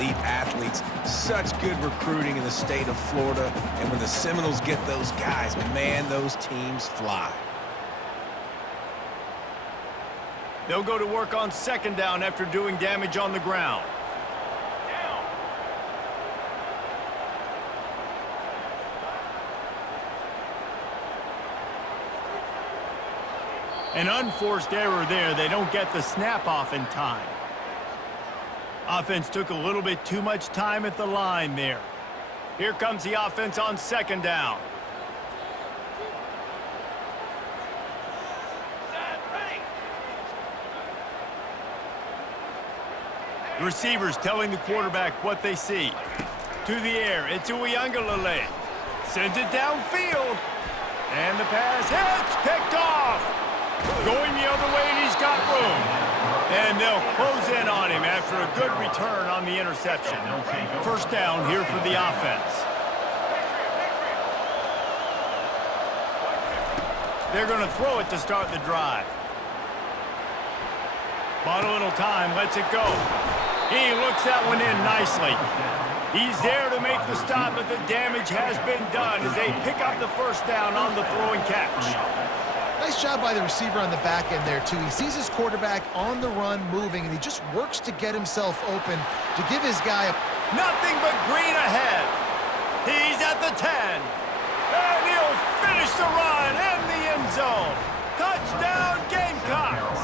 elite athletes. Such good recruiting in the state of Florida. And when the Seminoles get those guys, man, those teams fly. They'll go to work on second down after doing damage on the ground. An unforced error there. They don't get the snap off in time. Offense took a little bit too much time at the line there. Here comes the offense on second down. Receivers telling the quarterback what they see. To the air, it's Uiagalelei. Sends it downfield. And the pass hits, picked off. Going the other way, and he's got room. And they'll close in on him after a good return on the interception. First down here for the offense. They're going to throw it to start the drive. Bought a little time, lets it go. He looks that one in nicely. He's there to make the stop, but the damage has been done as they pick up the first down on the throw and catch. Nice job by the receiver on the back end there, too. He sees his quarterback on the run moving, and he just works to get himself open to give his guy a... Nothing but green ahead. He's at the 10. And he'll finish the run in the end zone. Touchdown, Gamecocks.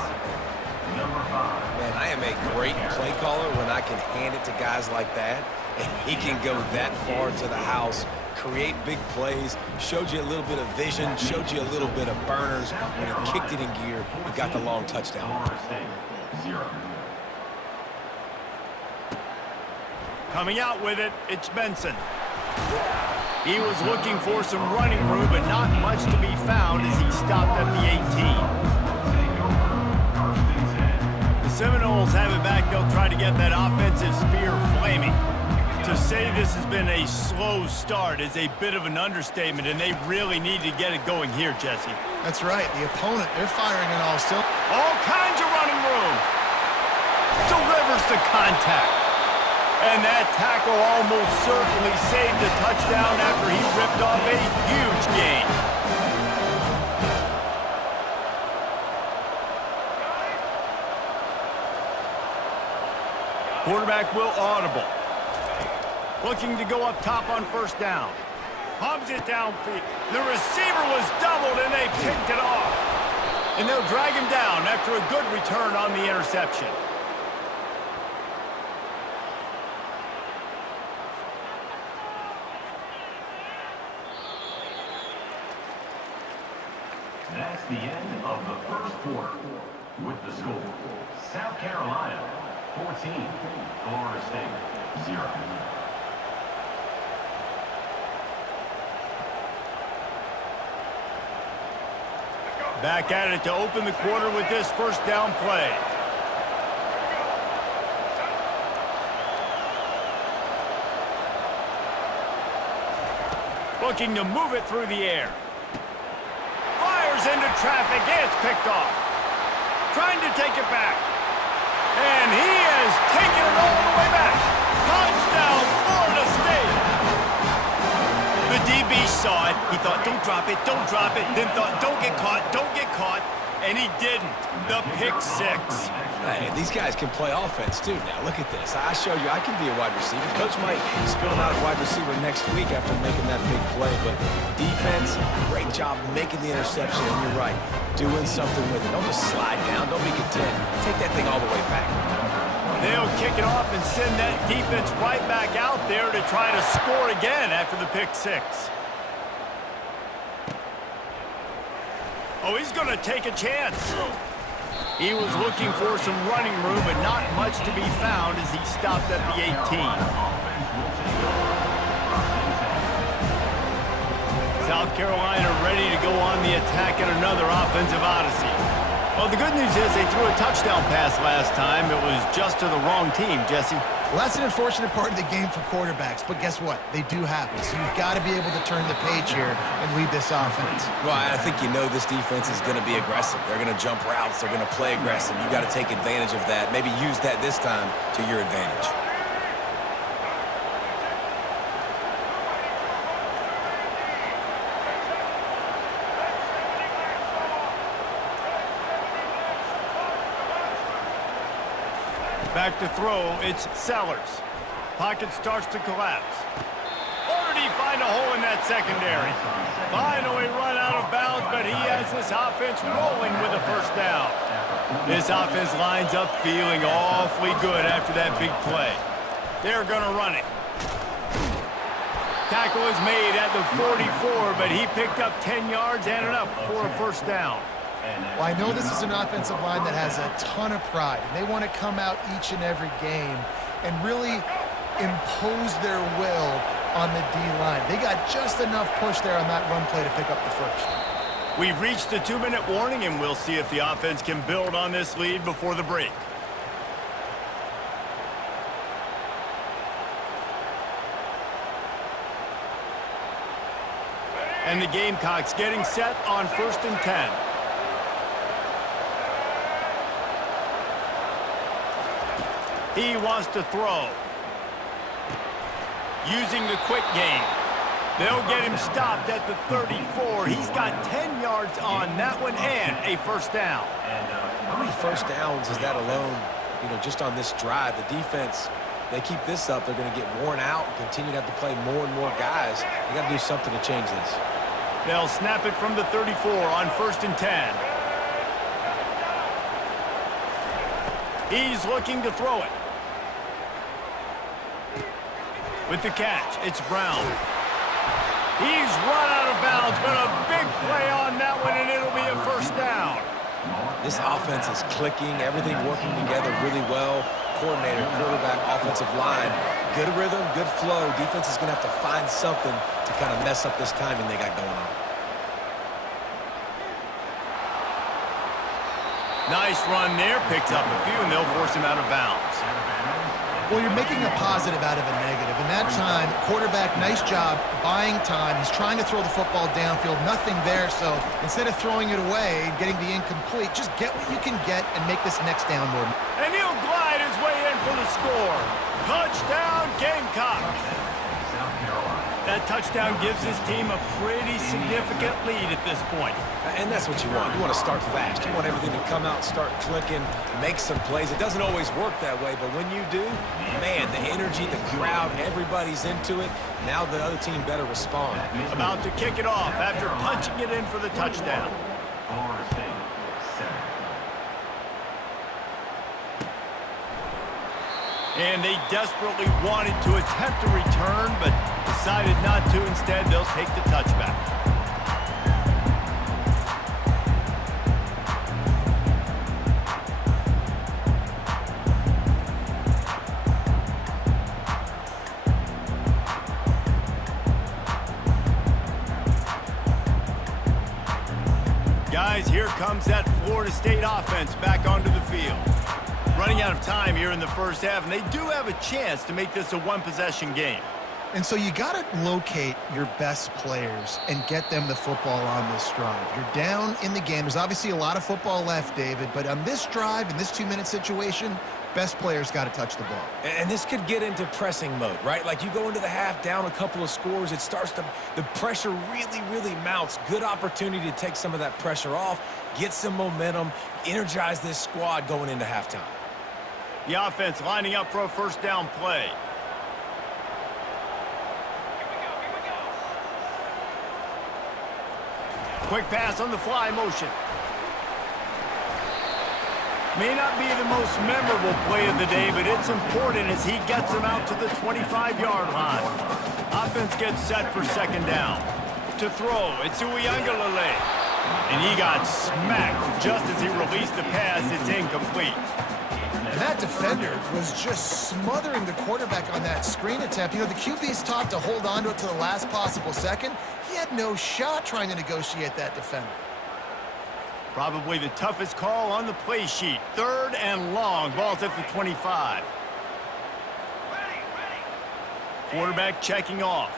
Man, I am a great play caller when I can hand it to guys like that, and he can go that far to the house, create big plays, showed you a little bit of vision, showed you a little bit of burners. When he kicked it in gear, he got the long touchdown. Coming out with it, it's Benson. He was looking for some running room, but not much to be found as he stopped at the 18. The Seminoles have it back. They'll try to get that offensive spear flaming. To say this has been a slow start is a bit of an understatement, and they really need to get it going here, Jesse. That's right. The opponent, they're firing it all still. All kinds of running room. Delivers the contact. And that tackle almost certainly saved a touchdown after he ripped off a huge gain. Quarterback will audible. Looking to go up top on first down. Pumps it downfield. The receiver was doubled, and they picked it off. And they'll drag him down after a good return on the interception. That's the end of the first quarter. With the score, South Carolina 14, Florida State 0. Back at it to open the quarter with this first down play. Looking to move it through the air. Fires into traffic, it's picked off. Trying to take it back. And he has taken it all the way back. Touchdown, Florida State. The DB saw it. He thought, don't drop it, don't drop it. Then thought, don't get caught, don't get caught. And he didn't. The pick six. Hey, these guys can play offense, too. Now, look at this. I showed you I can be a wide receiver. Coach might spill him out a wide receiver next week after making that big play. But defense, great job making the interception. And you're right, doing something with it. Don't just slide down. Don't be content. Take that thing all the way back. They'll kick it off and send that defense right back out there to try to score again after the pick six. Oh, he's going to take a chance. He was looking for some running room, but not much to be found as he stopped at the 18. South Carolina ready to go on the attack at another offensive odyssey. Well, the good news is they threw a touchdown pass last time. It was just to the wrong team, Jesse. Well, that's an unfortunate part of the game for quarterbacks, but guess what? They do happen, so you've got to be able to turn the page here and lead this offense. Well, I think you know this defense is going to be aggressive. They're going to jump routes. They're going to play aggressive. You got to take advantage of that. Maybe use that this time to your advantage. Back to throw, it's Sellers. Pocket starts to collapse. Or did he find a hole in that secondary? Finally run out of bounds, but he has this offense rolling with a first down. This offense lines up feeling awfully good after that big play. They're going to run it. Tackle is made at the 44, but he picked up 10 yards and enough for a first down. Well, I know this is an offensive line that has a ton of pride, and they want to come out each and every game and really impose their will on the D-line. They got just enough push there on that run play to pick up the first. We've reached the 2-minute warning, and we'll see if the offense can build on this lead before the break. And the Gamecocks getting set on 1st and 10. He wants to throw. Using the quick game. They'll get him stopped at the 34. He's got 10 yards on that one and a first down. How many first downs is that alone, just on this drive? The defense, they keep this up, they're going to get worn out and continue to have to play more and more guys. They got to do something to change this. They'll snap it from the 34 on 1st and 10. He's looking to throw it. With the catch, it's Brown. He's run out of bounds, but a big play on that one, and it'll be a first down. This offense is clicking, everything working together really well. Coordinator, quarterback, offensive line, good rhythm, good flow. Defense is going to have to find something to kind of mess up this timing they got going on. Nice run there, picks up a few, and they'll force him out of bounds. Well, you're making a positive out of a negative. In that time, quarterback, nice job, buying time. He's trying to throw the football downfield, nothing there. So instead of throwing it away and getting the incomplete, just get what you can get and make this next down more. And he'll glide his way in for the score. Touchdown, Gamecocks. South Carolina. That touchdown gives his team a pretty significant lead at this point. And that's what you want. You want to start fast. You want everything to come out, start clicking, make some plays. It doesn't always work that way, but when you do, man, the energy, the crowd, everybody's into it. Now the other team better respond. About to kick it off after punching it in for the touchdown. Florida State, 7. And they desperately wanted to attempt a return, but decided not to. Instead, they'll take the touchback. Guys, here comes that Florida State offense back onto the field. Running out of time here in the first half, and they do have a chance to make this a one-possession game. And so you got to locate your best players and get them the football on this drive. You're down in the game. There's obviously a lot of football left, David, but on this drive, in this 2-minute situation, best players got to touch the ball. And this could get into pressing mode, right? Like you go into the half down a couple of scores, it starts to, the pressure really mounts. Good opportunity to take some of that pressure off, get some momentum, energize this squad going into halftime. The offense lining up for a first down play. Quick pass on the fly motion. May not be the most memorable play of the day, but it's important as he gets him out to the 25-yard line. Offense gets set for second down. To throw, it's Uiagalelei. And he got smacked just as he released the pass. It's incomplete. And that defender was just smothering the quarterback on that screen attempt. You know, the QB's taught to hold on to it to the last possible second. He had no shot trying to negotiate that defender. Probably the toughest call on the play sheet. 3rd and long. Ball's at the 25. Quarterback checking off.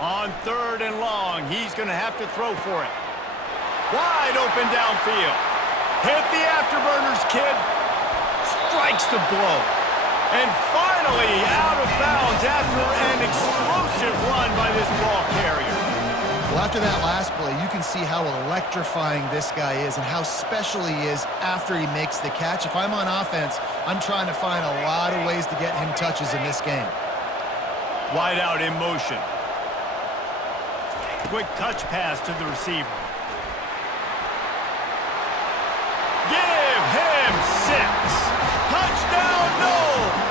On 3rd and long, he's going to have to throw for it. Wide open downfield. Hit the afterburners, kid. Strikes the blow. And finally out of bounds after an explosive run by this ball carrier. Well, after that last play, you can see how electrifying this guy is and how special he is after he makes the catch. If I'm on offense, I'm trying to find a lot of ways to get him touches in this game. Wide out in motion. Quick touch pass to the receiver. Give him 6. Touchdown, Knowles!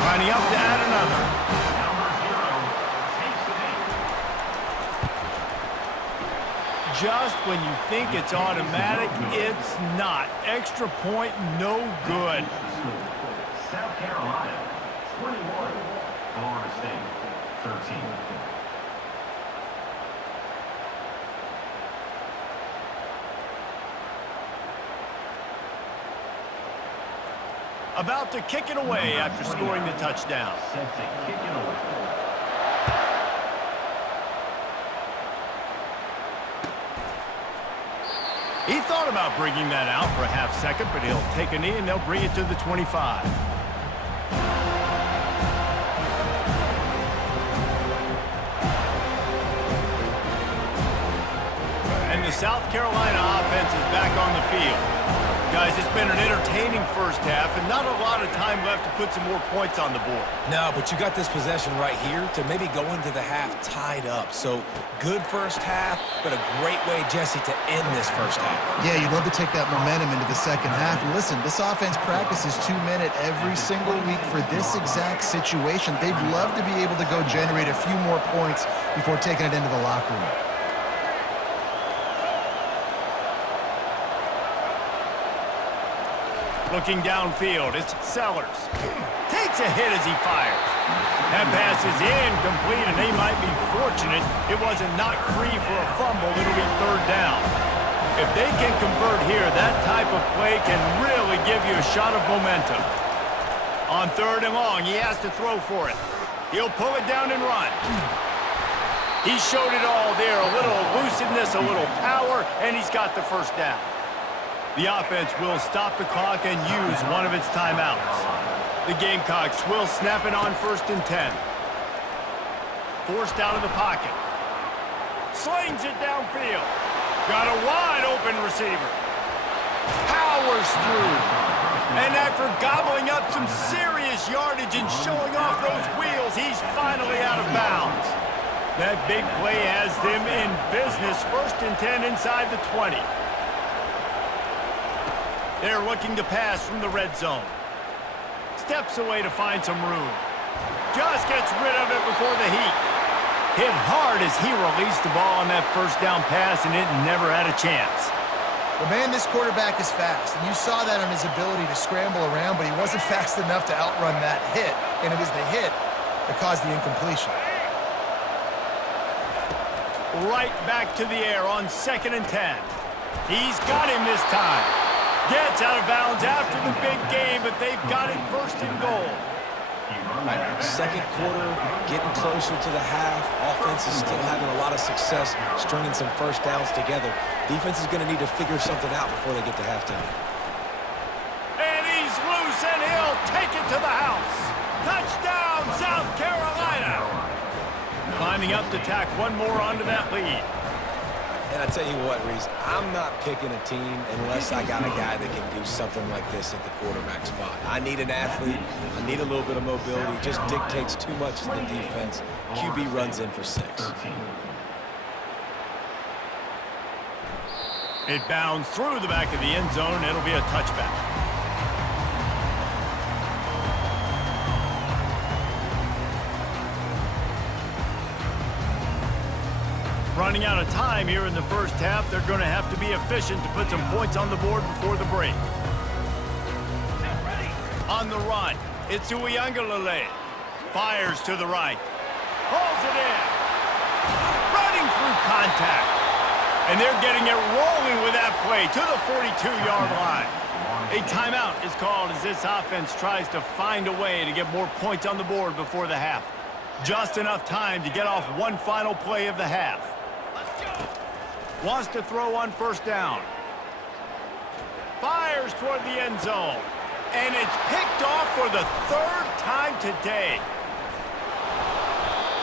Lining up to add another. Just when you think it's automatic, it's not. Extra point, no good. South Carolina, 21. Florida State, 13. About to kick it away after scoring the touchdown. Set to kick it away. He thought about bringing that out for a half second, but he'll take a knee and they'll bring it to the 25. And the South Carolina offense is back on the field. Guys, it's been an entertaining first half and not a lot of time left to put some more points on the board. No, but you got this possession right here to maybe go into the half tied up. So good first half, but a great way, Jesse, to end this first half. Yeah, you'd love to take that momentum into the second half. And listen, this offense practices 2-minute every single week for this exact situation. They'd love to be able to go generate a few more points before taking it into the locker room. Looking downfield, it's Sellers. Takes a hit as he fires. That pass is incomplete, and they might be fortunate it wasn't knocked free for a fumble. It'll be third down. If they can convert here, that type of play can really give you a shot of momentum. On 3rd and long, he has to throw for it. He'll pull it down and run. He showed it all there, a little elusiveness, a little power, and he's got the first down. The offense will stop the clock and use one of its timeouts. The Gamecocks will snap it on 1st and 10. Forced out of the pocket. Slings it downfield. Got a wide open receiver. Powers through. And after gobbling up some serious yardage and showing off those wheels, he's finally out of bounds. That big play has them in business. 1st and 10 inside the 20. They're looking to pass from the red zone. Steps away to find some room. Just gets rid of it before the heat. Hit hard as he released the ball on that first down pass, and it never had a chance. Well, man, this quarterback is fast, and you saw that on his ability to scramble around, but he wasn't fast enough to outrun that hit, and it was the hit that caused the incompletion. Right back to the air on 2nd and 10. He's got him this time. Gets out of bounds after the big game, but they've got it 1st and goal. Right. Second quarter, getting closer to the half. Offense is still having a lot of success stringing some first downs together. Defense is going to need to figure something out before they get to halftime. And he's loose, and he'll take it to the house. Touchdown, South Carolina. Climbing up to tack one more onto that lead. And I tell you what, Reese, I'm not picking a team unless I got a guy that can do something like this at the quarterback spot. I need an athlete. I need a little bit of mobility. Just dictates too much to the defense. QB runs in for 6. It bounds through the back of the end zone. It'll be a touchback. Running out of time here in the first half, they're going to have to be efficient to put some points on the board before the break. On the run, it's Uiagalelei. Fires to the right. Pulls it in. Running through contact. And they're getting it rolling with that play to the 42-yard line. A timeout is called as this offense tries to find a way to get more points on the board before the half. Just enough time to get off one final play of the half. Wants to throw on 1st down. Fires toward the end zone. And it's picked off for the 3rd time today.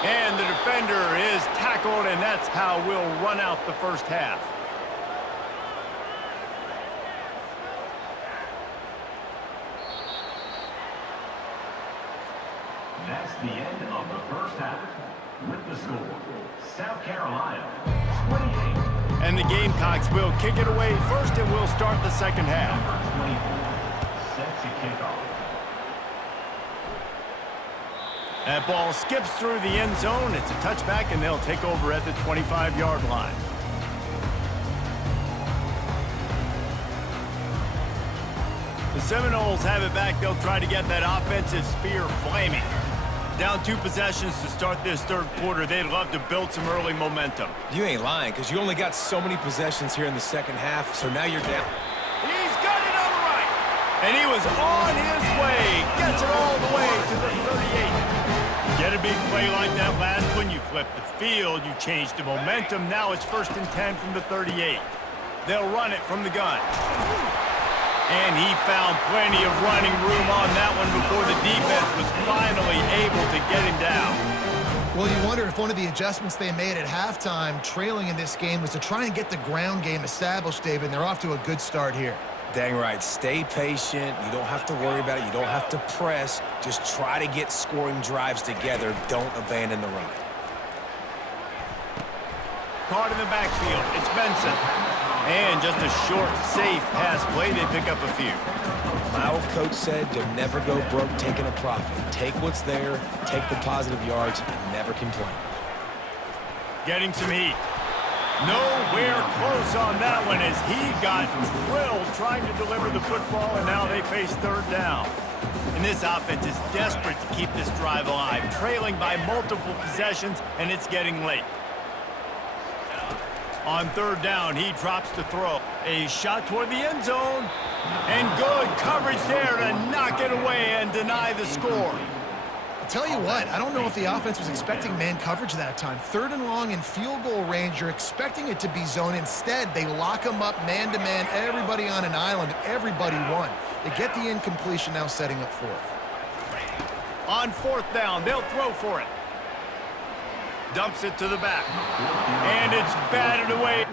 And the defender is tackled, and that's how we'll run out the first half. That's the end of the first half. With the score, South Carolina 28. And the Gamecocks will kick it away first, and we'll start the second half. Number 24, set to kick off. That ball skips through the end zone. It's a touchback, and they'll take over at the 25-yard line. The Seminoles have it back. They'll try to get that offensive spear flaming. Down 2 possessions to start this third quarter. They'd love to build some early momentum. You ain't lying, because you only got so many possessions here in the second half, so now you're down. He's got it on the right. And he was on his way. Gets it all the way to the 38. Get a big play like that last one, you flip the field, you change the momentum. Now it's 1st and 10 from the 38. They'll run it from the gun. And he found plenty of running room on that one before the defense was finally able to get him down. Well, you wonder if one of the adjustments they made at halftime, trailing in this game, was to try and get the ground game established, David, and they're off to a good start here. Dang right. Stay patient. You don't have to worry about it. You don't have to press. Just try to get scoring drives together. Don't abandon the run. Caught in the backfield. It's Benson. And just a short, safe pass play. They pick up a few. My old coach said you'll never go broke taking a profit. Take what's there, take the positive yards, and never complain. Getting some heat. Nowhere close on that one as he got drilled trying to deliver the football, and now they face third down. And this offense is desperate to keep this drive alive, trailing by multiple possessions, and it's getting late. On third down, he drops the throw. A shot toward the end zone, and good coverage there to knock it away and deny the score. Tell you what, I don't know if the offense was expecting man coverage that time. 3rd and long in field goal range, you're expecting it to be zone. Instead, they lock them up man-to-man, everybody on an island, everybody won. They get the incompletion, now setting up 4th. On 4th down, they'll throw for it. Dumps it to the back. And it's batted away.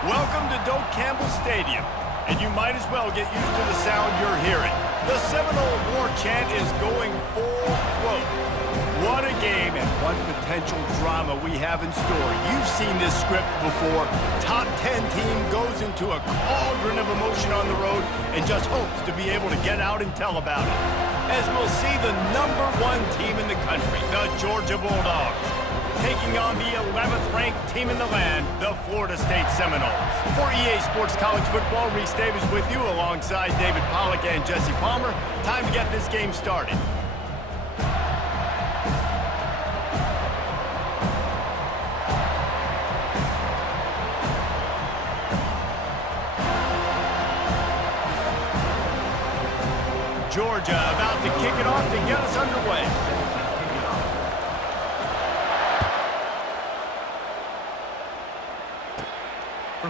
Welcome to Doak Campbell Stadium, and you might as well get used to the sound you're hearing. The Seminole War Chant is going full throat. What a game and what potential drama we have in store. You've seen this script before. Top 10 team goes into a cauldron of emotion on the road and just hopes to be able to get out and tell about it. As we'll see the #1 team in the country, the Georgia Bulldogs, taking on the 11th ranked team in the land, the Florida State Seminoles. For EA Sports College Football, Reese Davis with you alongside David Pollack and Jesse Palmer. Time to get this game started. Georgia about to kick it off to get us underway.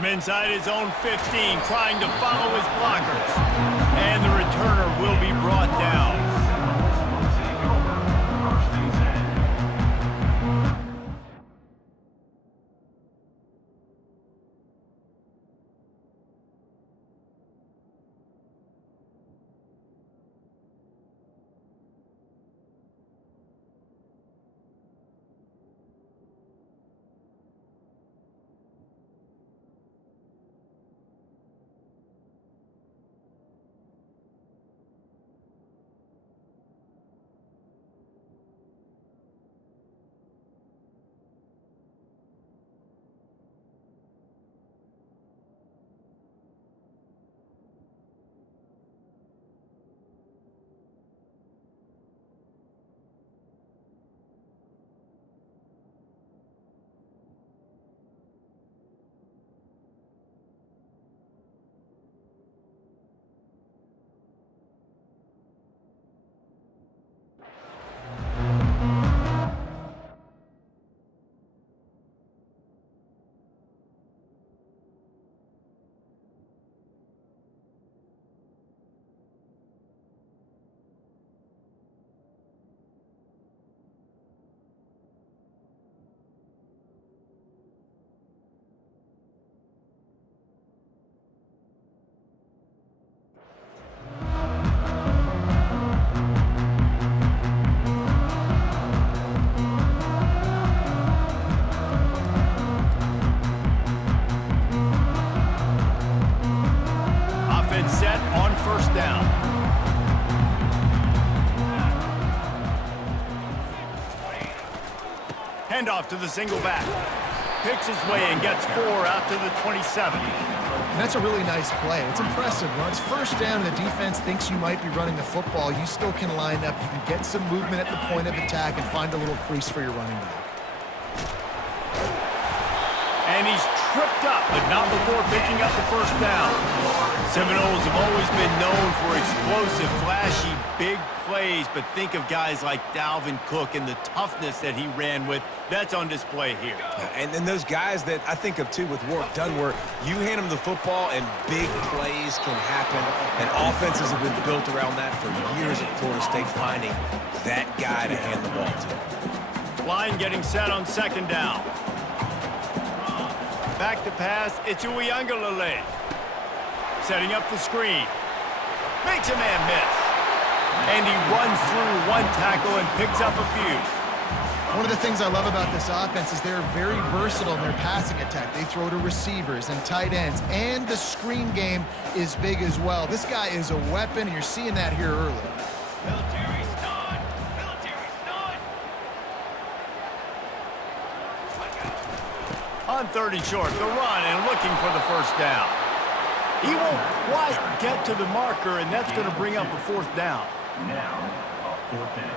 From inside his own 15, trying to follow his blockers. And the returner will be brought down. Set on first down. Handoff to the single back. Picks his way and gets 4 out to the 27. And that's a really nice play. It's impressive. When it's first down and the defense thinks you might be running the football, you still can line up. You can get some movement at the point of attack and find a little crease for your running back. And he's tripped up, but not before picking up the first down. Seminoles have always been known for explosive, flashy, big plays, but think of guys like Dalvin Cook and the toughness that he ran with. That's on display here. And then those guys that I think of, too, with Warrick Dunn, where you hand them the football and big plays can happen, and offenses have been built around that for years at Florida State, finding that guy to hand the ball to. Line getting set on second down. Back to pass, it's Uiagalelei. Setting up the screen. Makes a man miss. And he runs through one tackle and picks up a few. One of the things I love about this offense is they're very versatile in their passing attack. They throw to receivers and tight ends, and the screen game is big as well. This guy is a weapon, and you're seeing that here early. Military stun! Military stun! On third and short, the run and looking for the first down. He won't quite get to the marker, and that's going to bring up a fourth down. Now, a fourth down.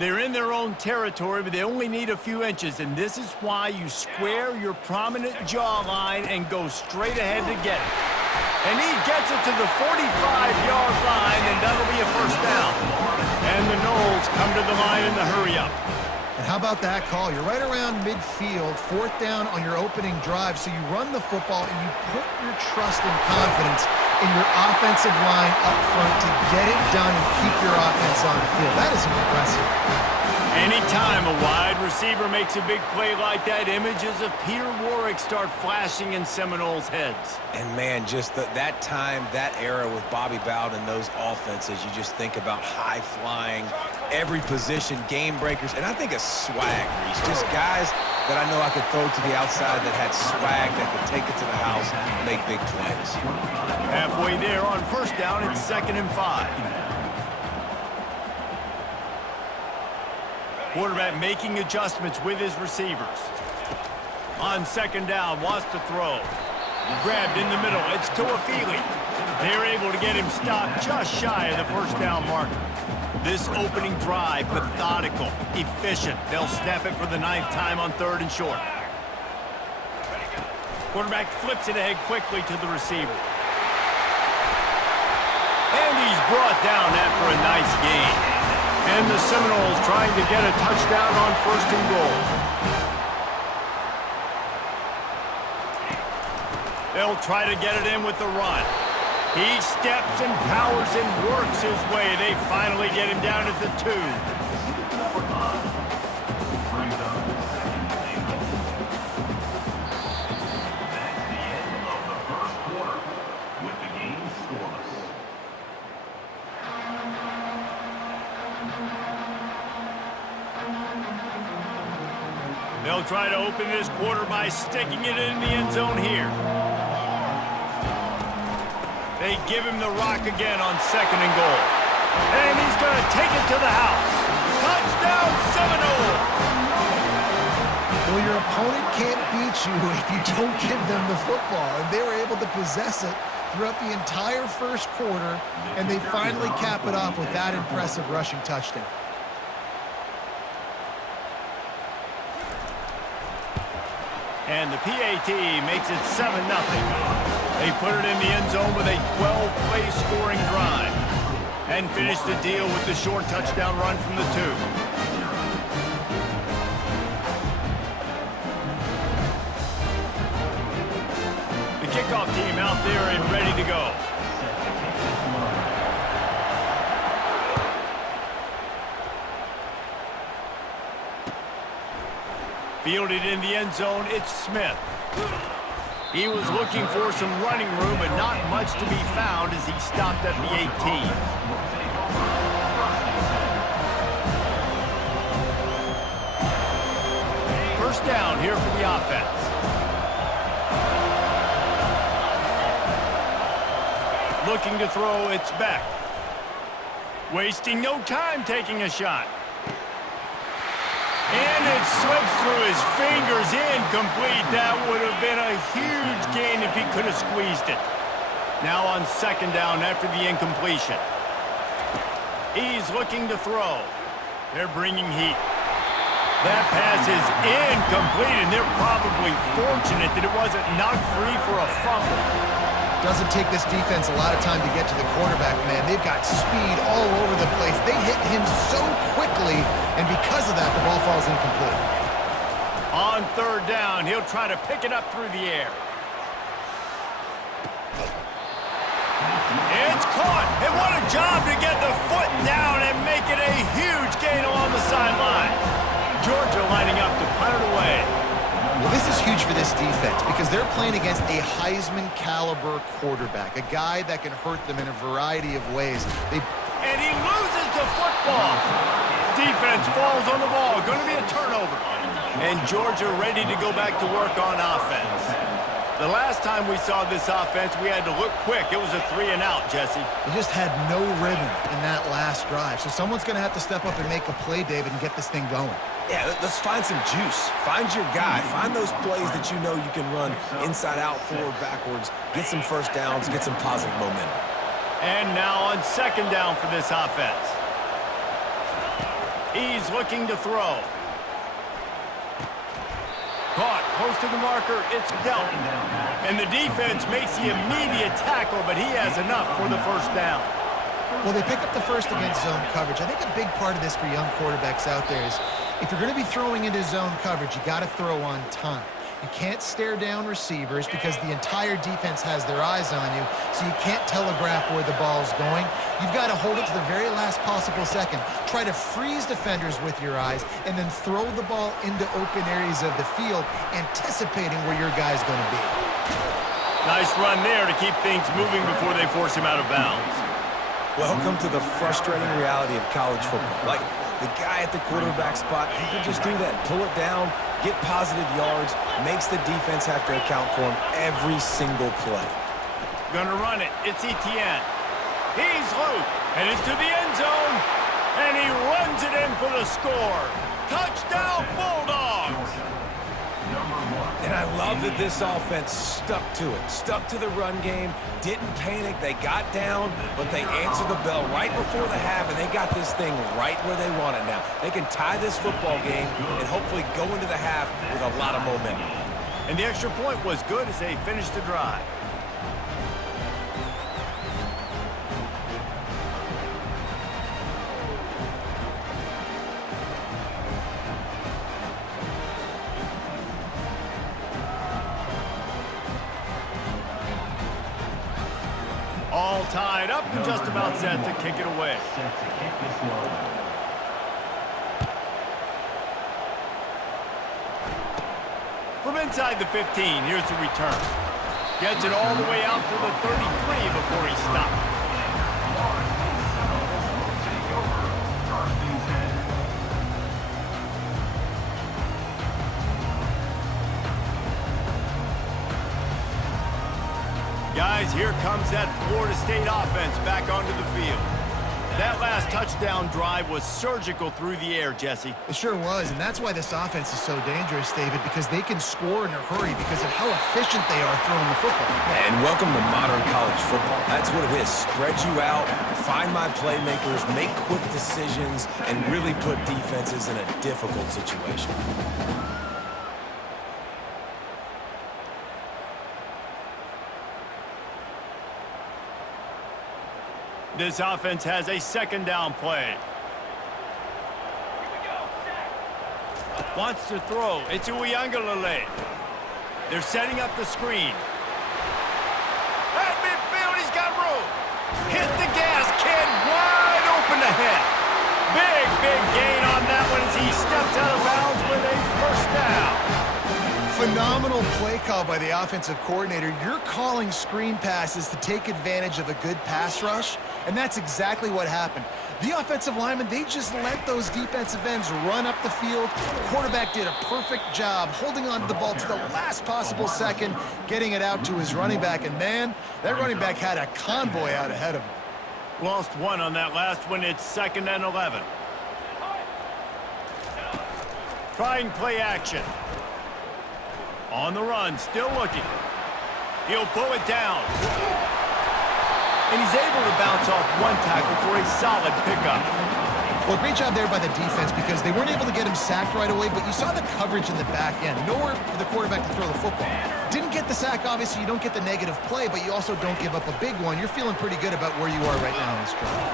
They're in their own territory, but they only need a few inches, and this is why you square your prominent jawline and go straight ahead to get it. And he gets it to the 45-yard line, and that'll be a first down. And the Noles come to the line in the hurry-up. And how about that call? You're right around midfield, fourth down on your opening drive, so you run the football and you put your trust and confidence in your offensive line up front to get it done and keep your offense on the field. That is impressive. Anytime a wide receiver makes a big play like that, images of Peter Warrick start flashing in Seminoles' heads. And, man, just that time, that era with Bobby Bowden and those offenses, you just think about high-flying, every position, game breakers, and I think of swag, Reese. Just guys that I know I could throw to the outside that had swag, that could take it to the house and make big plays. Halfway there on first down, it's 2nd and 5. Quarterback making adjustments with his receivers. On second down, wants to throw. Grabbed in the middle, it's Tuafili. They're able to get him stopped just shy of the first down marker. This opening drive, methodical, efficient. They'll snap it for the 9th time on 3rd and short. Quarterback flips it ahead quickly to the receiver. And he's brought down after a nice gain. And the Seminoles trying to get a touchdown on 1st and goal. They'll try to get it in with the run. He steps and powers and works his way. They finally get him down at the 2. Brings up the second and goal. That's the end of the first quarter, with the game scoreless. They'll try to open this quarter by sticking it in the end zone here. They give him the rock again on 2nd and goal. And he's going to take it to the house. Touchdown, Seminoles! Well, your opponent can't beat you if you don't give them the football. And they were able to possess it throughout the entire first quarter, and they finally cap it off with that impressive rushing touchdown. And the PAT makes it 7-0. They put it in the end zone with a 12-play scoring drive and finish the deal with the short touchdown run from the 2. The kickoff team out there and ready to go. Fielded in the end zone, it's Smith. He was looking for some running room, but not much to be found as he stopped at the 18. First down here for the offense. Looking to throw, it's Beck. Wasting no time taking a shot. And it slips through his fingers, incomplete. That would have been a huge gain if he could have squeezed it. Now on 2nd down after the incompletion. He's looking to throw. They're bringing heat. That pass is incomplete, and they're probably fortunate that it wasn't knocked free for a fumble. Doesn't take this defense a lot of time to get to the quarterback, man. They've got speed all over the place. They hit him so quickly, and because of that, the ball falls incomplete. On 3rd down, he'll try to pick it up through the air. It's caught, and what a job to get the foot down and make it a huge gain along the sideline. Georgia lining up to punt it away. Well, this is huge for this defense because they're playing against a Heisman-caliber quarterback, a guy that can hurt them in a variety of ways. And he loses the football. Defense falls on the ball. Going to be a turnover. And Georgia ready to go back to work on offense. The last time we saw this offense, we had to look quick. It was a 3-and-out, Jesse. They just had no rhythm in that last drive. So someone's going to have to step up and make a play, David, and get this thing going. Yeah, let's find some juice. Find your guy. Find those plays that you know you can run inside out, forward, backwards. Get some first downs, get some positive momentum. And now on 2nd down for this offense. He's looking to throw. Caught close to the marker, it's Delton. And the defense makes the immediate tackle, but he has enough for the first down. Well, they pick up the first against zone coverage. I think a big part of this for young quarterbacks out there is if you're going to be throwing into zone coverage, you got to throw on time. You can't stare down receivers because the entire defense has their eyes on you, so you can't telegraph where the ball's going. You've got to hold it to the very last possible second. Try to freeze defenders with your eyes and then throw the ball into open areas of the field, anticipating where your guy's going to be. Nice run there to keep things moving before they force him out of bounds. Welcome to the frustrating reality of college football. Like, the guy at the quarterback spot, he can just do that. Pull it down, get positive yards, makes the defense have to account for him every single play. Gonna run it. It's Etienne. He's loose. Headed to the end zone. And he runs it in for the score. Touchdown, Bulldogs! And I love that this offense stuck to it. Stuck to the run game. Didn't panic. They got down, but they answered the bell right before the half, and they got this thing right where they want it now. They can tie this football game and hopefully go into the half with a lot of momentum. And the extra point was good as they finished the drive. All tied up and just about set to kick it away. Set to kick this one. From inside the 15, here's the return. Gets it all the way out to the 33 before he stopped. Guys, here comes that Florida State offense back onto the field. That last touchdown drive was surgical through the air, Jesse. It sure was, and that's why this offense is so dangerous, David, because they can score in a hurry because of how efficient they are throwing the football. And welcome to modern college football. That's what it is. Spread you out, find my playmakers, make quick decisions, and really put defenses in a difficult situation. This offense has a second down play. Wants to throw. It's Uiagalelei. They're setting up the screen. At midfield, he's got room. Hit the gas, kid. Wide open ahead. Big gain on that one as he steps out of bounds with a first down. Phenomenal play call by the offensive coordinator. You're calling screen passes to take advantage of a good pass rush, and that's exactly what happened. The offensive linemen, they just let those defensive ends run up the field. Quarterback did a perfect job holding on to the ball to the last possible second, getting it out to his running back, and man, that running back had a convoy out ahead of him. Lost one on that last one. It's 2nd and 11. Trying play action. On the run, still looking. He'll pull it down. And he's able to bounce off one tackle for a solid pickup. Well, great job there by the defense because they weren't able to get him sacked right away, but you saw the coverage in the back end. Nowhere for the quarterback to throw the football. Didn't get the sack, obviously. You don't get the negative play, but you also don't give up a big one. You're feeling pretty good about where you are right now in this drive.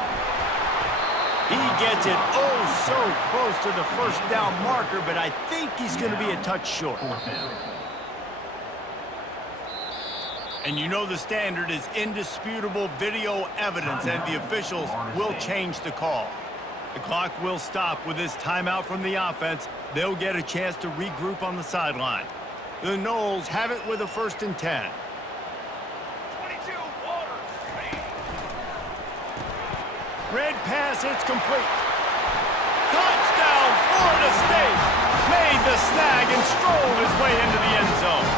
He gets it so close to the first down marker, but I think he's going to be a touch short. And you know the standard is indisputable video evidence, and the officials will change the call. The clock will stop with this timeout from the offense. They'll get a chance to regroup on the sideline. The Noles have it with a 1st and 10. Red pass, it's complete. Touchdown, Florida State! Made the snag and strolled his way into the end zone.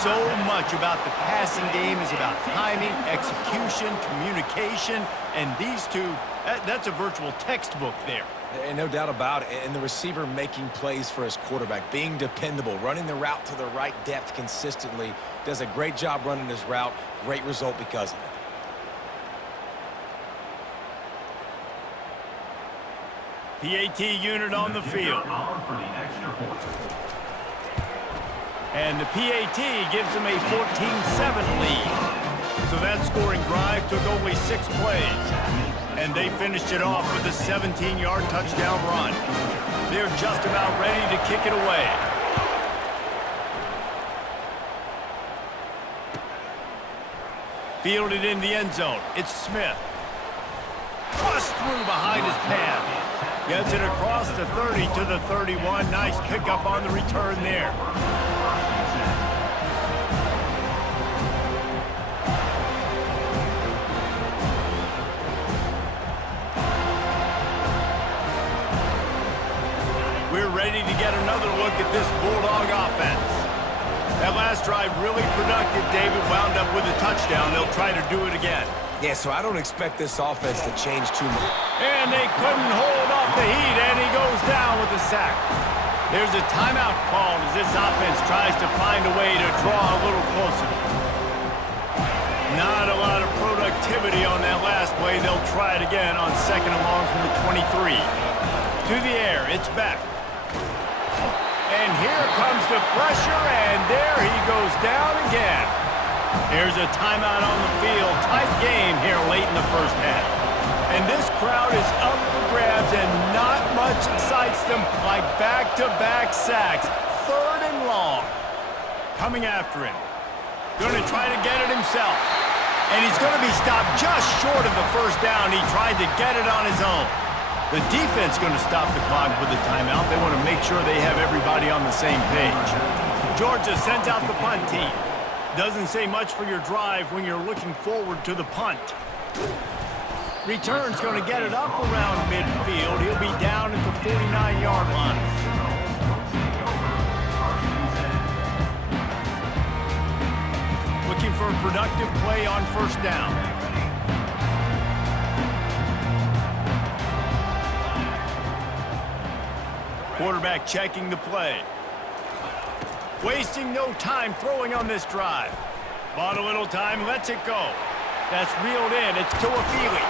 So much about the passing game is about timing, execution, communication, and these two, that's a virtual textbook there. And no doubt about it. And the receiver making plays for his quarterback, being dependable, running the route to the right depth consistently, does a great job running his route. Great result because of it. PAT unit on the field. And the PAT gives them a 14-7 lead. So that scoring drive took only 6 plays. And they finished it off with a 17-yard touchdown run. They're just about ready to kick it away. Fielded in the end zone. It's Smith. Bust through behind his pad. Gets it across the 30 to the 31. Nice pickup on the return there. We're ready to get another look at this Bulldog offense. That last drive really productive. David wound up with a touchdown. They'll try to do it again. Yeah, so I don't expect this offense to change too much. And they couldn't hold off the heat, and he goes down with a sack. There's a timeout called as this offense tries to find a way to draw a little closer. Not a lot of productivity on that last play. They'll try it again on 2nd and long from the 23. To the air, it's back. And here comes the pressure, and there he goes down again. Here's a timeout on the field. Tight game here late in the first half. And this crowd is up for grabs, and not much excites them like back-to-back sacks. 3rd and long. Coming after him. Going to try to get it himself. And he's going to be stopped just short of the first down. He tried to get it on his own. The defense going to stop the clock with a timeout. They want to make sure they have everybody on the same page. Georgia sends out the punt team. Doesn't say much for your drive when you're looking forward to the punt. Return's going to get it up around midfield. He'll be down at the 49-yard line. Looking for a productive play on first down. Quarterback checking the play. Wasting no time throwing on this drive. Bought a little time, lets it go. That's reeled in. It's Tuafili.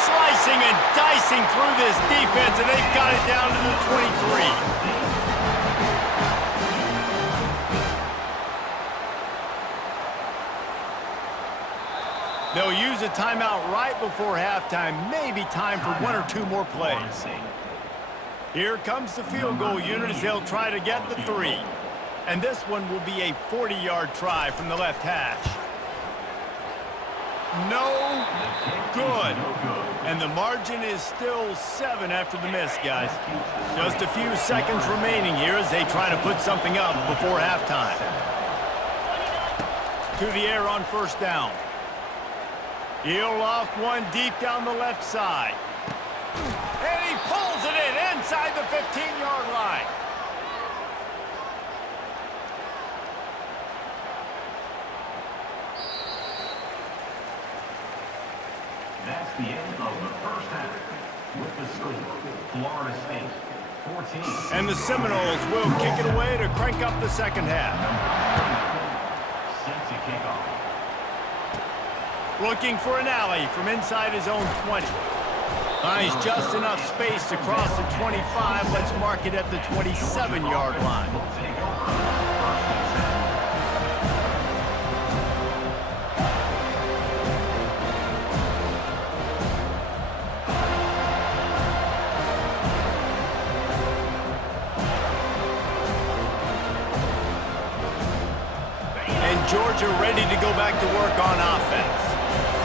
Slicing and dicing through this defense, and they've got it down to the 23. They'll use a timeout right before halftime. Maybe time for one or two more plays. Here comes the field goal unit as they'll try to get the 3. And this one will be a 40-yard try from the left hash. No good. And the margin is still 7 after the miss, guys. Just a few seconds remaining here as they try to put something up before halftime. To the air on first down. He'll loft one deep down the left side. And he pulls it in inside the 15-yard line. That's the end of the first half. With the score, Florida State 14. And the Seminoles will kick it away to crank up the second half. Set to kick off. Looking for an alley from inside his own 20. Finds just enough space to cross the 25. Let's mark it at the 27-yard line. And Georgia ready to go back to work on offense.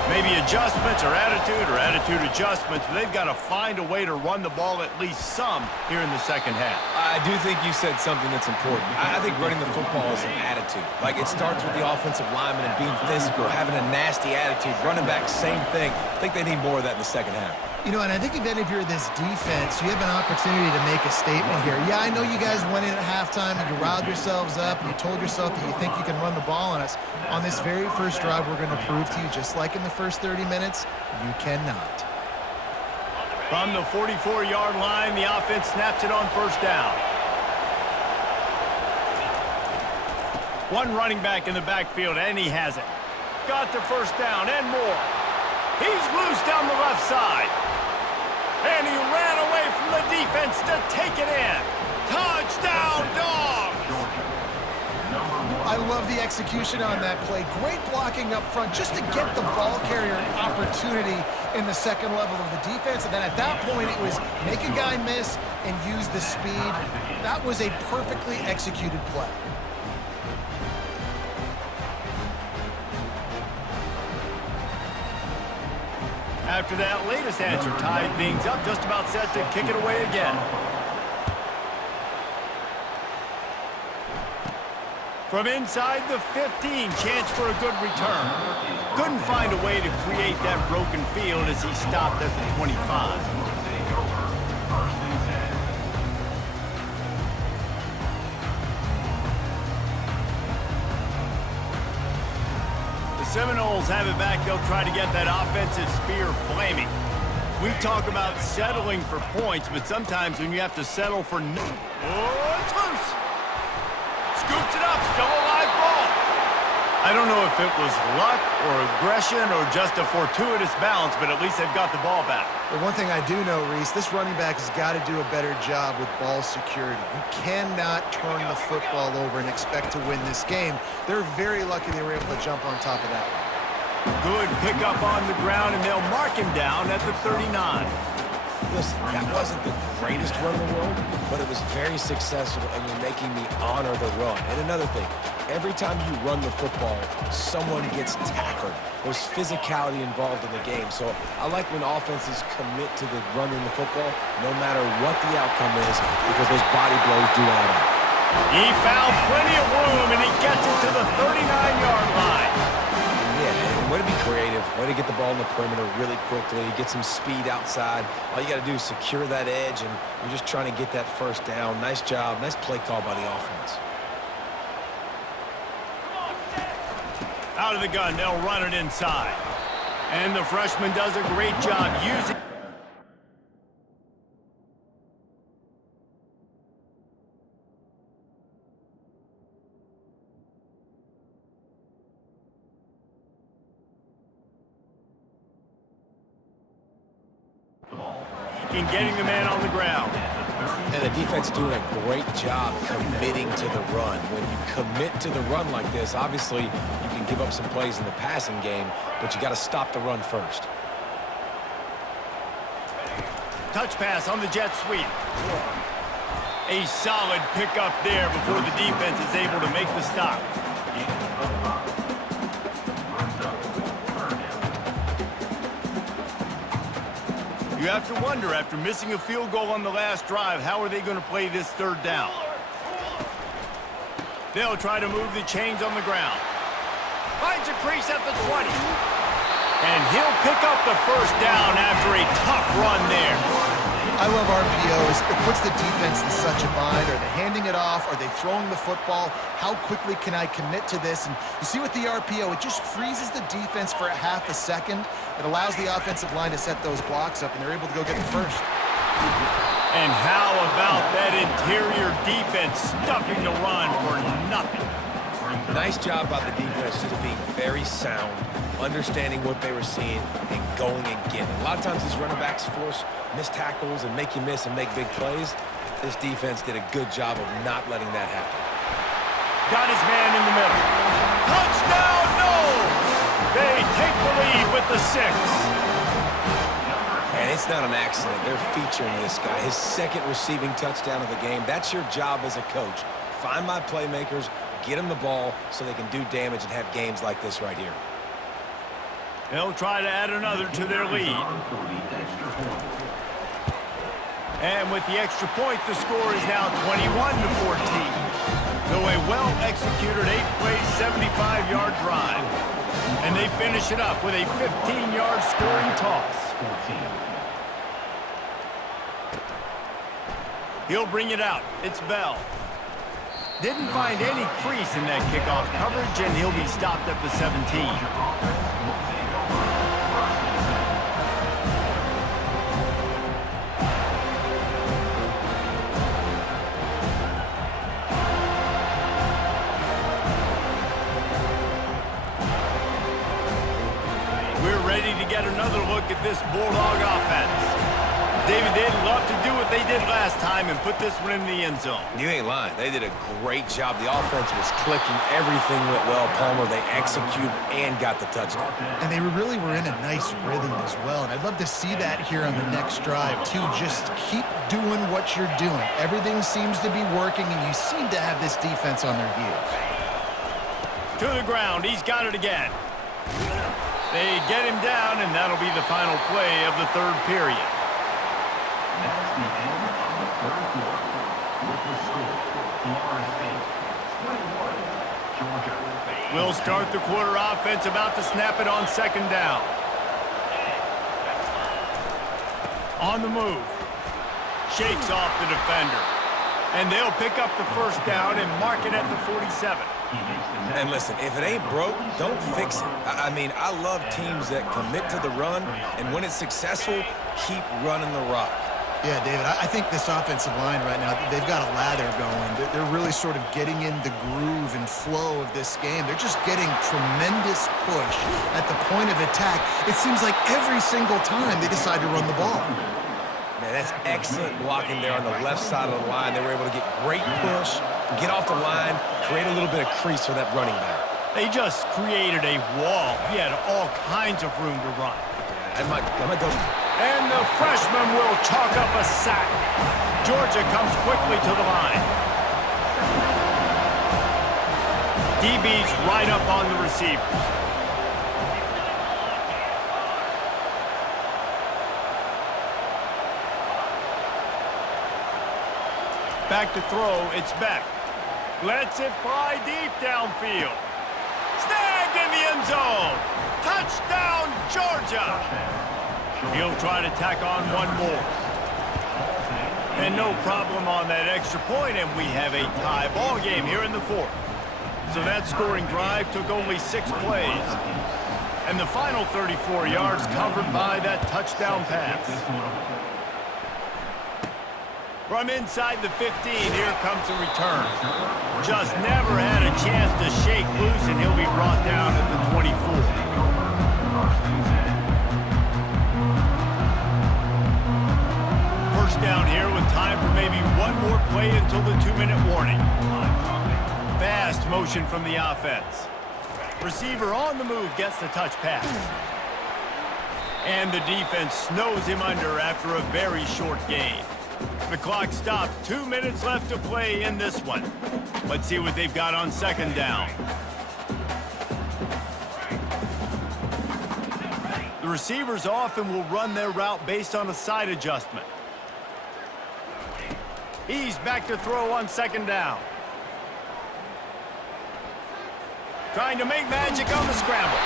Maybe adjustments or attitude adjustments, but they've got to find a way to run the ball at least some here in the second half. I do think you said something that's important. I think running the football is an attitude. Like, it starts with the offensive lineman and being physical, having a nasty attitude. Running back, same thing. I think they need more of that in the second half. You know, and I think then if you're this defense, you have an opportunity to make a statement here. Yeah, I know you guys went in at halftime and you riled yourselves up and you told yourself that you think you can run the ball on us. On this very first drive, we're going to prove to you, just like in the first 30 minutes, you cannot. From the 44-yard line, the offense snaps it on first down. One running back in the backfield, and he has it. Got the first down and more. He's loose down the left side. And he ran away from the defense to take it in. Touchdown, Dogs! I love the execution on that play. Great blocking up front just to get the ball carrier an opportunity in the second level of the defense. And then at that point, it was make a guy miss and use the speed. That was a perfectly executed play. After that latest answer tied things up, just about set to kick it away again. From inside the 15, chance for a good return. Couldn't find a way to create that broken field as he stopped at the 25. Seminoles have it back. They'll try to get that offensive spear flaming. We talk about settling for points, but sometimes when you have to settle for no... Oh, it's loose. Scoops it up. Still a live ball. I don't know if it was luck or aggression or just a fortuitous bounce, but at least they've got the ball back. But one thing I do know, Reese, this running back has got to do a better job with ball security. You cannot turn the football over and expect to win this game. They're very lucky they were able to jump on top of that one. Good pickup on the ground, and they'll mark him down at the 39. Listen, that wasn't the greatest run in the world, but it was very successful, and you're making me honor the run. And another thing, Every time you run the football, someone gets tackled. There's physicality involved in the game. So I like when offenses commit to the running the football, no matter what the outcome is, because those body blows do add up. He found plenty of room, and he gets it to the 39-yard line. Yeah, and way to be creative. Way to get the ball in the perimeter really quickly, get some speed outside. All you got to do is secure that edge, and you're just trying to get that first down. Nice job. Nice play call by the offense. Out of the gun, they'll run it inside. And the freshman does a great job using... and getting the man on the ground. And the defense doing a great job committing to the run. When you commit to the run like this, obviously you can give up some plays in the passing game, but you got to stop the run first. Touch pass on the jet sweep. A solid pickup there before the defense is able to make the stop. You have to wonder, after missing a field goal on the last drive, how are they going to play this third down? They'll try to move the chains on the ground. Finds a crease at the 20. And he'll pick up the first down after a tough run there. I love RPOs. It puts the defense in such a bind. Are they handing it off? Are they throwing the football? How quickly can I commit to this? And you see with the RPO, it just freezes the defense for a half a second. It allows the offensive line to set those blocks up, and they're able to go get the first. And how about that interior defense stuffing the run for nothing? Nice job by the defense just being very sound, understanding what they were seeing, and going and getting it. A lot of times these running backs force missed tackles and make you miss and make big plays. This defense did a good job of not letting that happen. Got his man in the middle. Touchdown, no! They take the lead with the 6. And it's not an accident. They're featuring this guy. His second receiving touchdown of the game. That's your job as a coach. Find my playmakers, get them the ball so they can do damage and have games like this right here. They'll try to add another to their lead. And with the extra point, the score is now 21-14. So a well-executed 8-play, 75-yard drive. And they finish it up with a 15-yard scoring toss. He'll bring it out. It's Bell. Didn't find any crease in that kickoff coverage, and he'll be stopped at the 17. Get another look at this Bulldog offense. David, they'd love to do what they did last time and put this one in the end zone. You ain't lying. They did a great job. The offense was clicking. Everything went well. Palmer, they executed and got the touchdown. And they really were in a nice rhythm as well. And I'd love to see that here on the next drive, too. Just keep doing what you're doing. Everything seems to be working, and you seem to have this defense on their heels. To the ground. He's got it again. They get him down, and that'll be the final play of the third period. That's the end of the third quarter. With the score, Florida State 21, Georgia. We'll start the quarter offense, about to snap it on second down. On the move. Shakes off the defender. And they'll pick up the first down and mark it at the 47. And listen, if it ain't broke, don't fix it. I mean, I love teams that commit to the run, and when it's successful, keep running the rock. Yeah, David, I think this offensive line right now, they've got a lather going. They're really sort of getting in the groove and flow of this game. They're just getting tremendous push at the point of attack. It seems like every single time they decide to run the ball. Man, that's excellent blocking there on the left side of the line. They were able to get great push, get off the line, create a little bit of crease for that running back. They just created a wall. He had all kinds of room to run. I might go. And the freshman will chalk up a sack. Georgia comes quickly to the line. DB's right up on the receivers. Back to throw, it's Beck. Lets it fly deep downfield. Snagged in the end zone. Touchdown, Georgia. He'll try to tack on one more. And no problem on that extra point, and we have a tie ball game here in the fourth. So that scoring drive took only 6 plays. And the final 34 yards covered by that touchdown pass. From inside the 15, here comes a return. Just never had a chance to shake loose, and he'll be brought down at the 24. First down here with time for maybe one more play until the 2-minute warning. Fast motion from the offense. Receiver on the move gets the touch pass. And the defense snows him under after a very short gain. The clock stops. 2 minutes left to play in this one. Let's see what they've got on second down. The receivers often will run their route based on a side adjustment. He's back to throw on second down. Trying to make magic on the scramble.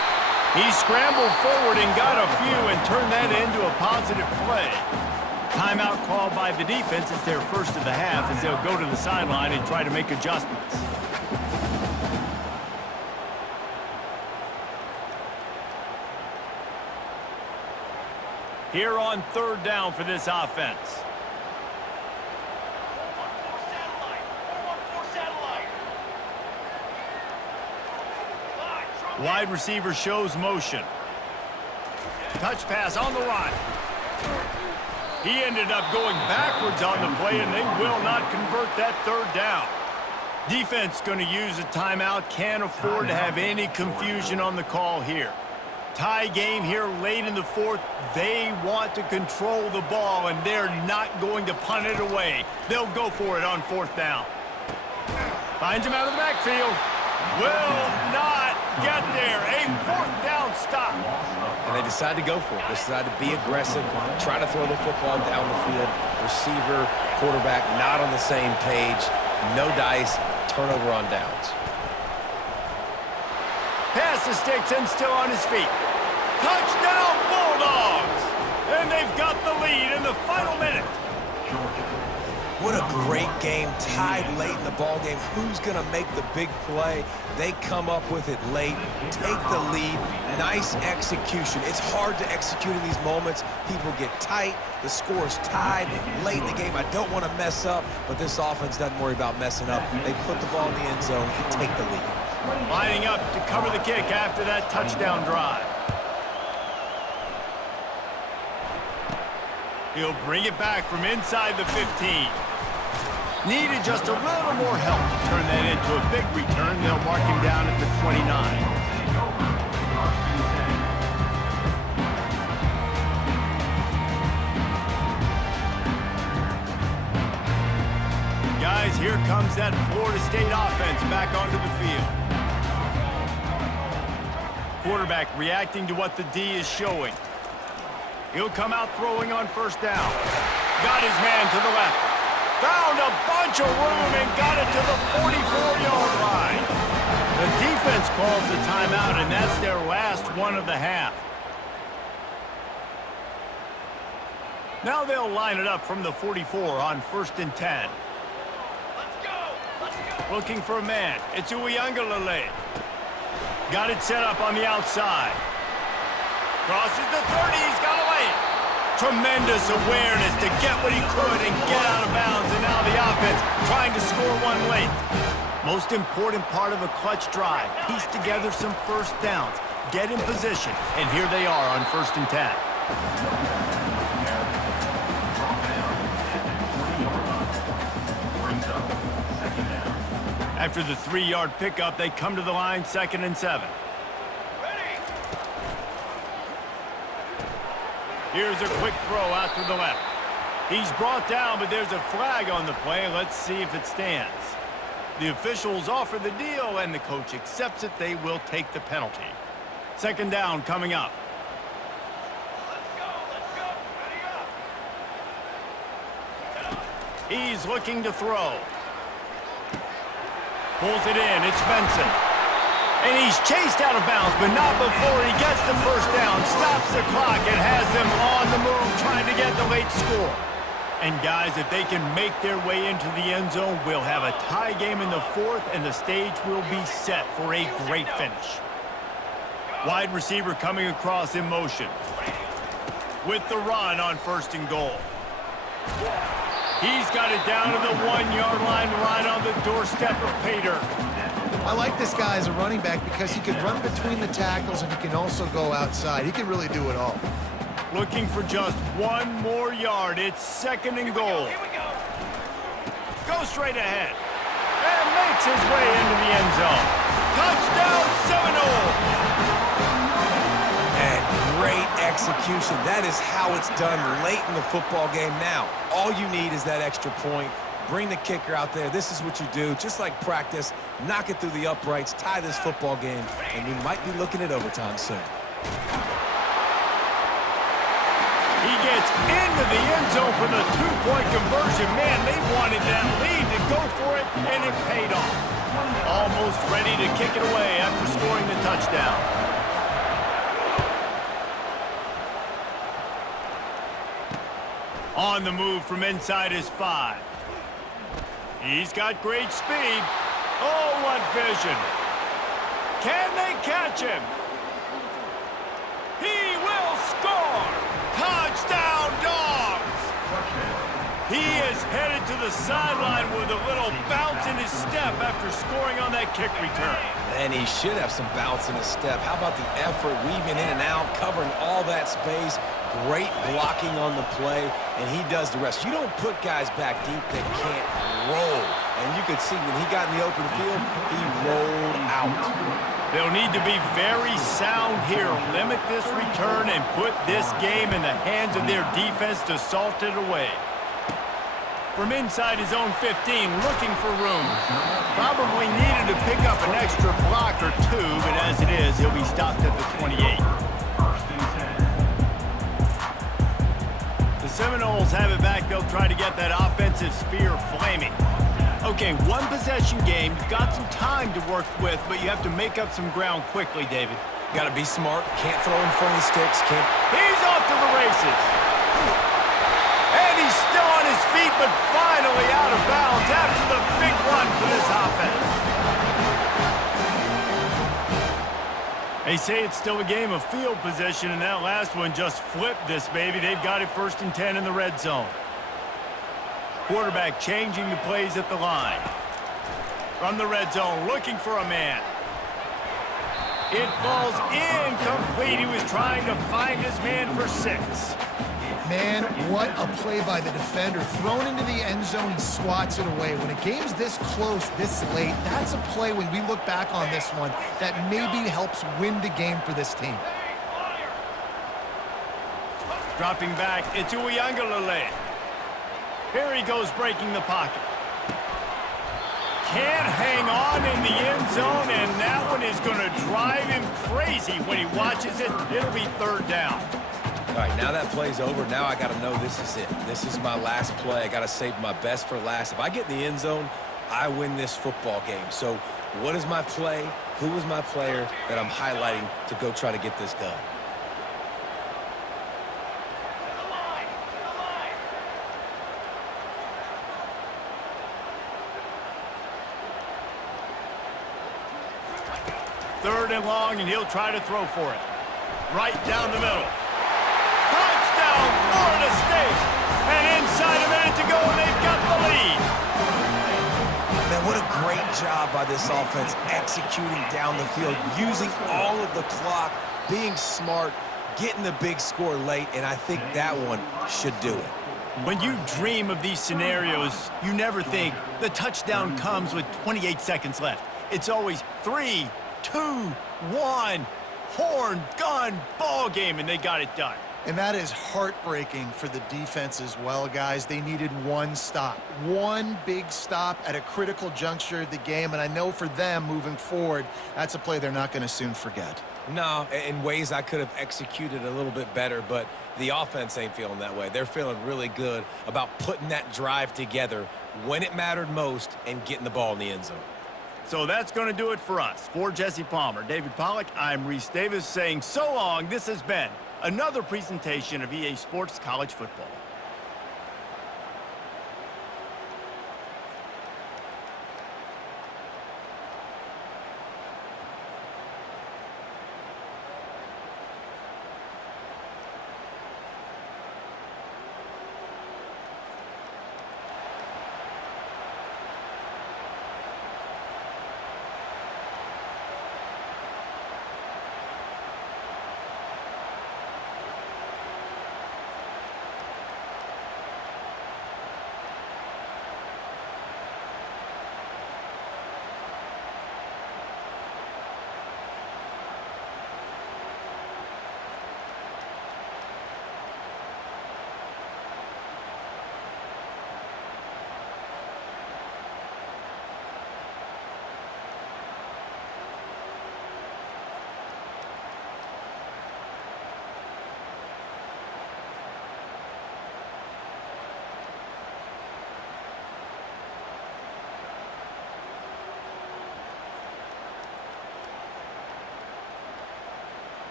He scrambled forward and got a few and turned that into a positive play. Timeout called by the defense. It's their first of the half as they'll go to the sideline and try to make adjustments. Here on third down for this offense. Wide receiver shows motion. Touch pass on the line. He ended up going backwards on the play, and they will not convert that third down. Defense going to use a timeout. Can't afford to have any confusion on the call here. Tie game here late in the fourth. They want to control the ball, and they're not going to punt it away. They'll go for it on fourth down. Finds him out of the backfield. Will not get there. A fourth down stop. And they decide to go for it. They decide to be aggressive, try to throw the football down the field. Receiver, quarterback, not on the same page. No dice, turnover on downs. Pass the sticks and still on his feet. Touchdown, Bulldogs! And they've got the lead in the final minute. What a great game, tied late in the ball game. Who's going to make the big play? They come up with it late, take the lead. Nice execution. It's hard to execute in these moments. People get tight. The score is tied late in the game. I don't want to mess up, but this offense doesn't worry about messing up. They put the ball in the end zone and take the lead. Lining up to cover the kick after that touchdown drive. He'll bring it back from inside the 15. Needed just a little more help to turn that into a big return. They'll mark him down at the 29. Guys, here comes that Florida State offense back onto the field. Quarterback reacting to what the D is showing. He'll come out throwing on first down. Got his man to the left. Found a bunch of room and got it to the 44-yard line. The defense calls the timeout, and that's their last one of the half. Now they'll line it up from the 44 on 1st and 10. Looking for a man. It's Uiagalelei. Got it set up on the outside. Crosses the 30. He's got a lane. Tremendous awareness to get what he could and get out of bounds. And now the offense trying to score one late. Most important part of a clutch drive. Piece together some first downs. Get in position. And here they are on 1st and 10. After the 3-yard pickup, they come to the line 2nd and 7. Here's a quick throw out to the left. He's brought down, but there's a flag on the play. Let's see if it stands. The officials offer the deal, and the coach accepts it. They will take the penalty. Second down coming up. He's looking to throw. Pulls it in. It's Benson. And he's chased out of bounds, but not before he gets the first down. Stops the clock and has them on the move trying to get the late score. And guys, if they can make their way into the end zone, we'll have a tie game in the fourth, and the stage will be set for a great finish. Wide receiver coming across in motion. With the run on 1st and goal. He's got it down to the 1-yard line right on the doorstep of pay dirt. I like this guy as a running back because he can run between the tackles and he can also go outside. He can really do it all. Looking for just 1 more yard. It's 2nd and goal. Go straight ahead. And makes his way into the end zone. Touchdown, Seminoles! And great execution. That is how it's done late in the football game. Now, all you need is that extra point. Bring the kicker out there. This is what you do. Just like practice, knock it through the uprights, tie this football game, and we might be looking at overtime soon. He gets into the end zone for the 2-point conversion. Man, they wanted that lead to go for it, and it paid off. Almost ready to kick it away after scoring the touchdown. On the move from inside his 5. He's got great speed. Oh, what vision. Can they catch him? He will score! Touchdown, Dogs! He is headed to the sideline with a little bounce in his step after scoring on that kick return. And he should have some bounce in his step. How about the effort, weaving in and out, covering all that space. Great blocking on the play, and he does the rest. You don't put guys back deep that can't roll. And you could see when he got in the open field, he rolled out. They'll need to be very sound here. Limit this return and put this game in the hands of their defense to salt it away. From inside his own 15, looking for room. Probably needed to pick up an extra block or 2, but as it is, he'll be stopped at the 28. The Seminoles have it back. They'll try to get that offensive spear flaming. Okay, 1-possession game. You've got some time to work with, but you have to make up some ground quickly, David. Got to be smart. Can't throw in front of the sticks. Can't. He's off to the races. And he's still on his feet, but finally out of bounds after the big run for this offense. They say it's still a game of field position, and that last one just flipped this baby. They've got it 1st and 10 in the red zone. Quarterback changing the plays at the line. From the red zone, looking for a man. It falls incomplete. He was trying to find his man for 6. Man, what a play by the defender. Thrown into the end zone, he swats it away. When a game's this close, this late, that's a play when we look back on this one that maybe helps win the game for this team. Dropping back, it's Uiagalelei. Here he goes breaking the pocket. Can't hang on in the end zone, and that one is going to drive him crazy when he watches it. It'll be 3rd down. All right, now that play's over. Now I got to know this is it. This is my last play. I got to save my best for last. If I get in the end zone, I win this football game. So what is my play? Who is my player that I'm highlighting to go try to get this done? Third and long, and he'll try to throw for it. Right down the middle. Touchdown, Florida State! And inside a minute to go, and they've got the lead. Man, what a great job by this offense executing down the field, using all of the clock, being smart, getting the big score late, and I think that one should do it. When you dream of these scenarios, you never think the touchdown comes with 28 seconds left. It's always 3, 2, 1, horn, gun, ball game, and they got it done. And that is heartbreaking for the defense as well, guys. They needed one stop, one big stop at a critical juncture of the game. And I know for them moving forward, that's a play they're not going to soon forget. No, in ways I could have executed a little bit better, but the offense ain't feeling that way. They're feeling really good about putting that drive together when it mattered most and getting the ball in the end zone. So that's going to do it for us. For Jesse Palmer, David Pollack, I'm Reese Davis saying so long. This has been another presentation of EA Sports College Football.